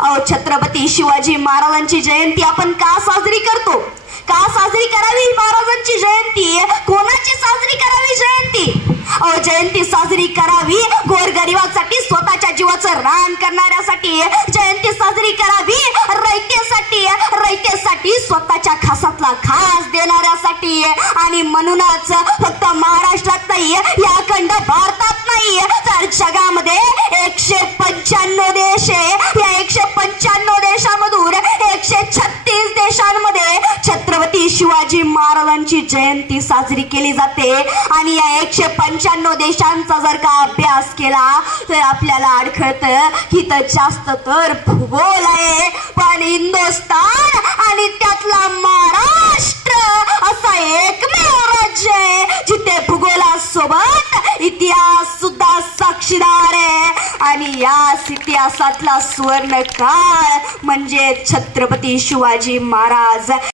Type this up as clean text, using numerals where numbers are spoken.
अहो, छत्रपती शिवाजी महाराजांची जयंती आपण का साजरी करतो? का साजरी करावी महाराजांची जयंती? कोणाची साजरी करावी जयंती? अहो, जयंती साजरी करावी गोरगरिबांसाठी, स्वतःच्या जीवाचं रान करणाऱ्यासाठी जयंती साजरी करावी, रयतेसाठी स्वतःच्या खासातला खास देणाऱ्यासाठी. आणि म्हणूनच फक्त महाराष्ट्रात नाही, या अखंड भारतात नाही, तर जगामध्ये 195 देश आहे. या 195 देशांमधून 136 देशांमध्ये छत्रपती शिवाजी महाराजांची जयंती साजरी केली जाते. आणि या 195 देशांचा जर का अभ्यास केला तर आपल्याला आढळतं की तर जास्त तर भूगोल आहे, पण हिंदुस्थान आणि त्यातला महाराष्ट्र असा एकमेव राज्य आहे जिथे भूगोलासोबत इतिहास सुद्धा साक्षीदार आहे. आणि याच इतिहासातला सुवर्ण काळ म्हणजे छत्रपती शिवाजी महाराज.